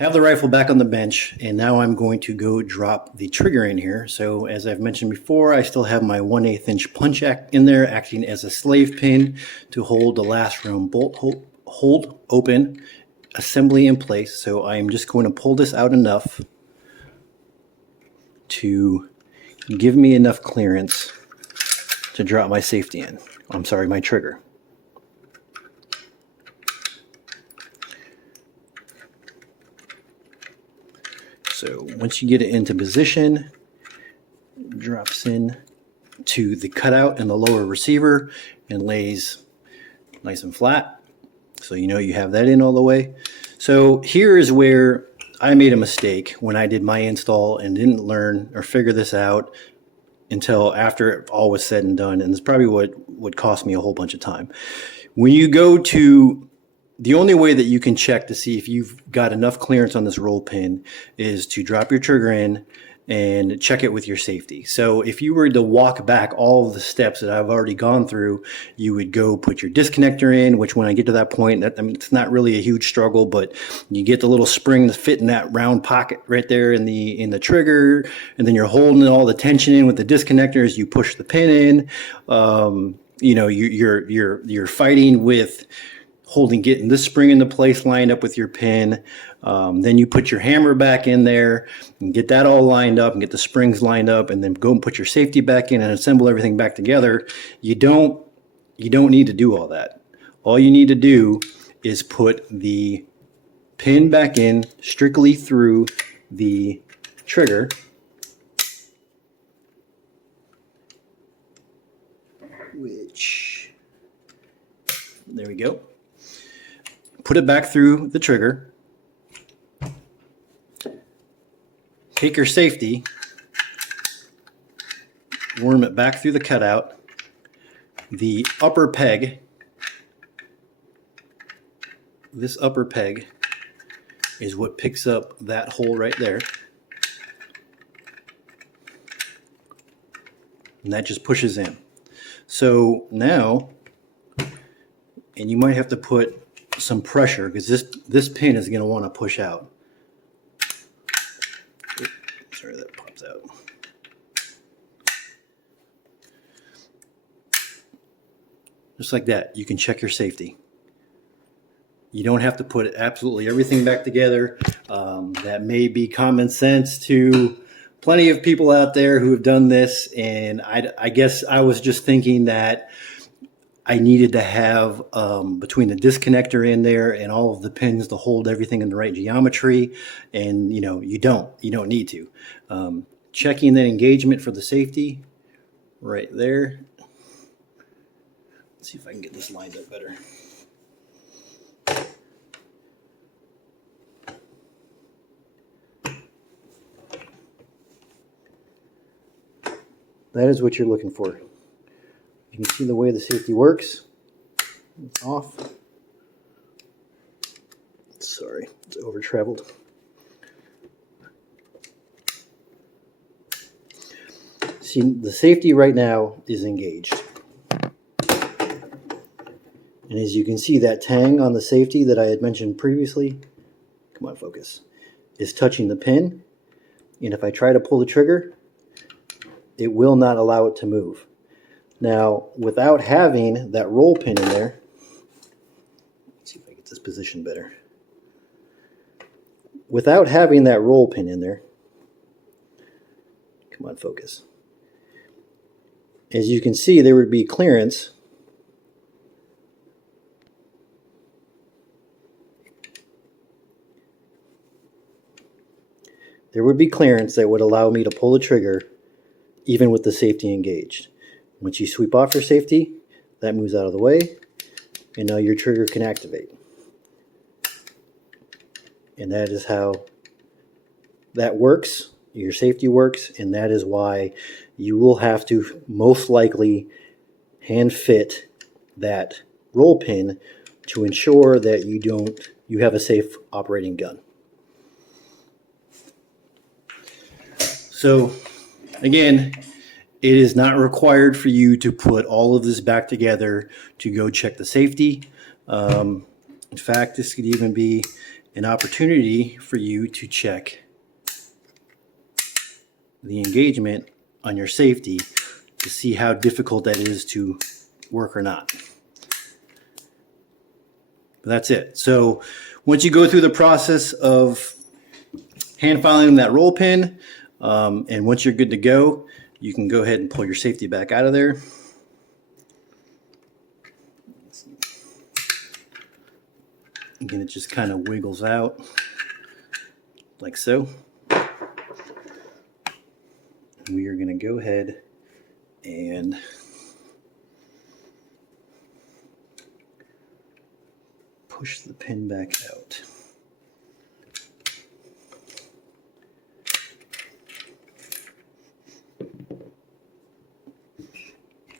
Have the rifle back on the bench, and now I'm going to go drop the trigger in here. So as I've mentioned before, I still have my 1/8 inch punch in there acting as a slave pin to hold the last round bolt hold open assembly in place. So I'm just going to pull this out enough to give me enough clearance to drop my safety in. I'm sorry, my trigger. So once you get it into position, it drops in to the cutout in the lower receiver and lays nice and flat. So you know you have that in all the way. So here is where I made a mistake when I did my install and didn't learn or figure this out until after all was said and done. And it's probably what would cost me a whole bunch of time. When you go to the only way that you can check to see if you've got enough clearance on this roll pin is to drop your trigger in and check it with your safety. So if you were to walk back all of the steps that I've already gone through, you would go put your disconnector in, which when I get to that point, I mean, it's not really a huge struggle, but you get the little spring to fit in that round pocket right there in the trigger, and then you're holding all the tension in with the disconnector as you push the pin in. You know, you're fighting with getting this spring into place lined up with your pin. Then you put your hammer back in there and get that all lined up and get the springs lined up, and then go and put your safety back in and assemble everything back together. You don't need to do all that. All you need to do is put the pin back in strictly through the trigger. There we go. Put it back through the trigger. Take your safety, worm it back through the cutout. The upper peg, this upper peg is what picks up that hole right there. And that just pushes in. So now, and you might have to put some pressure because this pin is going to want to push out. Sorry, that pops out. Just like that, you can check your safety. You don't have to put absolutely everything back together. That may be common sense to plenty of people out there who have done this, and I guess I was just thinking that I needed to have between the disconnector in there and all of the pins to hold everything in the right geometry, and you know, you don't need to. Checking that engagement for the safety right there. Let's see if I can get this lined up better. That is what you're looking for. You can see the way the safety works. It's off. Sorry, it's over traveled. See, the safety right now is engaged. And as you can see, that tang on the safety that I had mentioned previously, come on, focus, is touching the pin. And if I try to pull the trigger, it will not allow it to move. Now, without having that roll pin in there, let's see if I get this position better. Without having that roll pin in there, come on, focus. As you can see, there would be clearance that would allow me to pull the trigger even with the safety engaged. Once you sweep off your safety, that moves out of the way, and now your trigger can activate. And that is how that works. Your safety works, and that is why you will have to most likely hand fit that roll pin to ensure that you have a safe operating gun. So again, it is not required for you to put all of this back together to go check the safety. In fact, this could even be an opportunity for you to check the engagement on your safety to see how difficult that is to work or not. But that's it. So once you go through the process of hand filing that roll pin, and once you're good to go, you can go ahead and pull your safety back out of there. Again, it just kind of wiggles out like so. And we are going to go ahead and push the pin back out.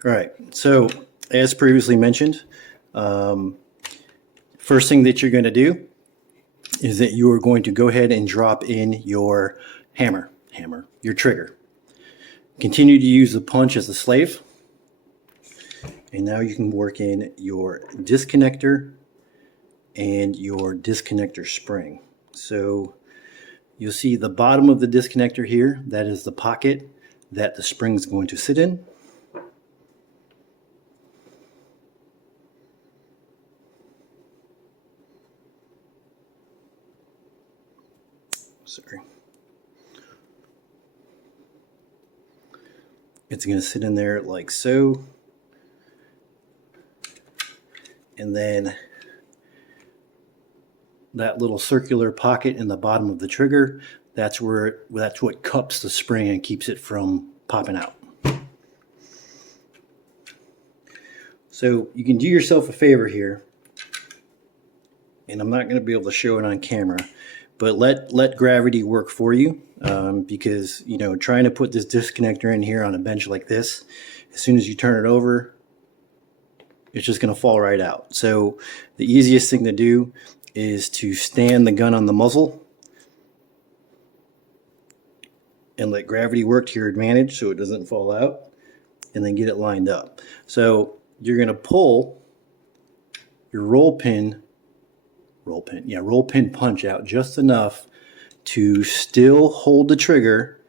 All right, so as previously mentioned, first thing that you're going to do is that you are going to go ahead and drop in your your trigger. Continue to use the punch as the slave. And now you can work in your disconnector and your disconnector spring. So you'll see the bottom of the disconnector here. That is the pocket that the spring is going to sit in. Sorry. It's going to sit in there like so. And then that little circular pocket in the bottom of the trigger, that's what cups the spring and keeps it from popping out. So you can do yourself a favor here, and I'm not going to be able to show it on camera, but let gravity work for you, because trying to put this disconnector in here on a bench like this, as soon as you turn it over, it's just going to fall right out. So the easiest thing to do is to stand the gun on the muzzle and let gravity work to your advantage so it doesn't fall out, and then get it lined up. So you're going to pull your roll pin punch out just enough to still hold the trigger,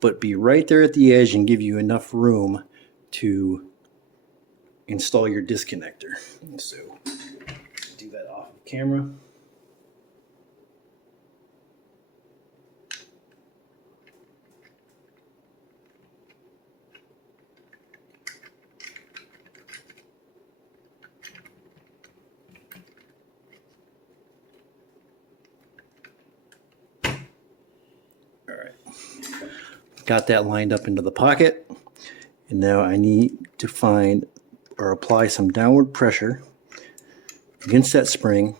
but be right there at the edge and give you enough room to install your disconnector. So do that off of camera. All right, got that lined up into the pocket, and now I need to find or apply some downward pressure against that spring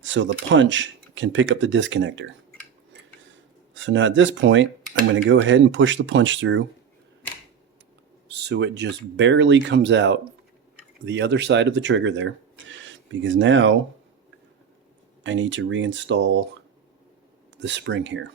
so the punch can pick up the disconnector. So now at this point, I'm going to go ahead and push the punch through so it just barely comes out the other side of the trigger there, because now I need to reinstall the spring here.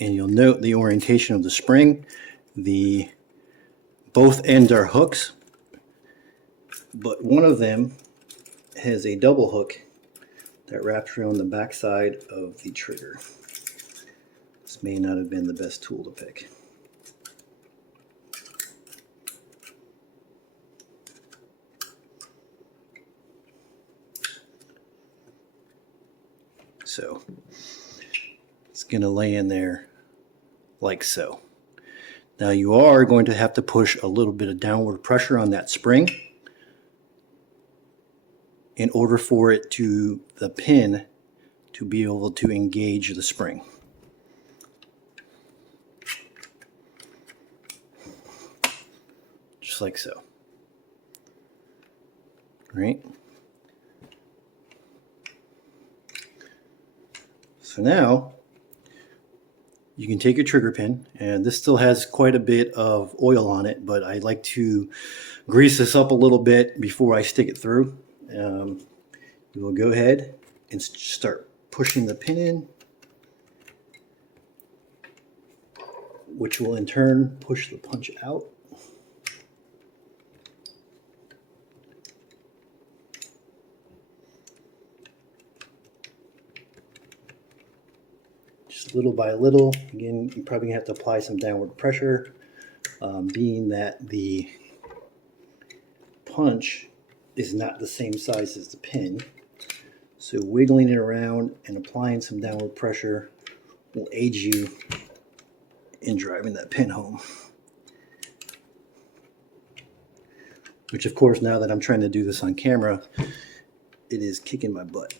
And you'll note the orientation of the spring. Both ends are hooks, but one of them has a double hook that wraps around the back side of the trigger. This may not have been the best tool to pick. So it's going to lay in there like so. Now you are going to have to push a little bit of downward pressure on that spring in order for the pin to be able to engage the spring. Just like so. All right. So now you can take your trigger pin, and this still has quite a bit of oil on it, but I like to grease this up a little bit before I stick it through. You we will go ahead and start pushing the pin in, which will in turn push the punch out. Just little by little. Again, you're probably gonna have to apply some downward pressure, being that the punch is not the same size as the pin. So wiggling it around and applying some downward pressure will aid you in driving that pin home. Which of course, now that I'm trying to do this on camera, it is kicking my butt.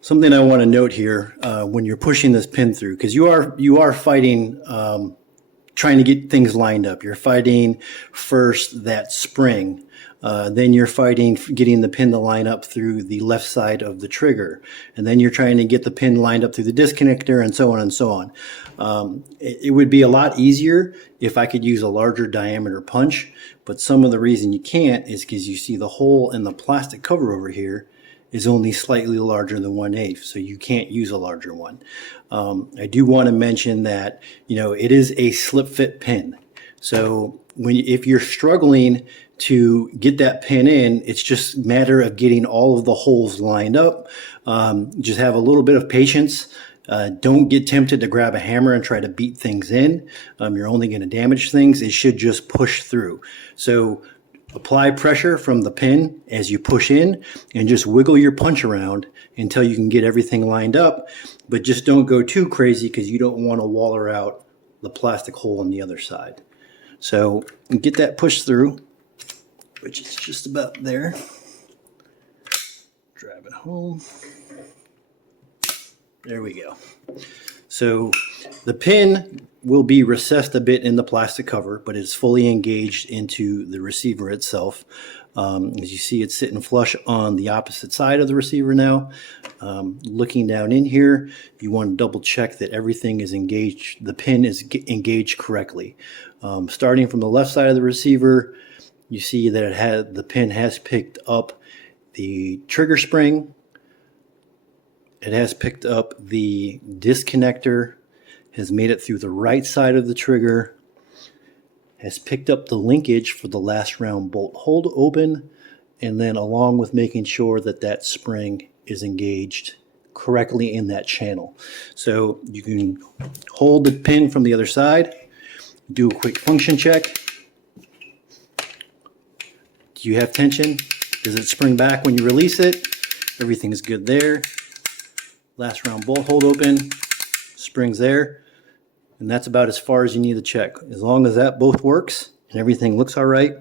Something I want to note here when you're pushing this pin through, because you are fighting, trying to get things lined up. You're fighting first that spring, then you're fighting getting the pin to line up through the left side of the trigger, and then you're trying to get the pin lined up through the disconnector, and so on and so on. It would be a lot easier if I could use a larger diameter punch, but some of the reason you can't is because you see the hole in the plastic cover over here is only slightly larger than 1/8, so you can't use a larger one. I do want to mention that, you know, it is a slip fit pin. So if you're struggling to get that pin in, it's just a matter of getting all of the holes lined up. Just have a little bit of patience. Don't get tempted to grab a hammer and try to beat things in. You're only going to damage things. It should just push through. So apply pressure from the pin as you push in and just wiggle your punch around until you can get everything lined up, but just don't go too crazy because you don't want to waller out the plastic hole on the other side. So get that push through, which is just about there. Drive it home. There we go. So the pin will be recessed a bit in the plastic cover, but it's fully engaged into the receiver itself. As you see, it's sitting flush on the opposite side of the receiver now. Looking down in here, you want to double check that everything is engaged, the pin is engaged correctly. Starting from the left side of the receiver, you see that the pin has picked up the trigger spring. It has picked up the disconnector, has made it through the right side of the trigger, has picked up the linkage for the last round bolt hold open, and then along with making sure that that spring is engaged correctly in that channel. So you can hold the pin from the other side, do a quick function check. Do you have tension? Does it spring back when you release it? Everything is good there. Last round bolt hold open, springs there, and that's about as far as you need to check. As long as that both works and everything looks all right,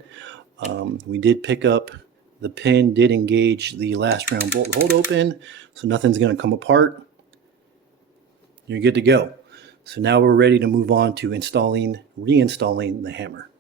we did pick up, the pin did engage the last round bolt hold open, so nothing's going to come apart. You're good to go. So now we're ready to move on to reinstalling the hammer.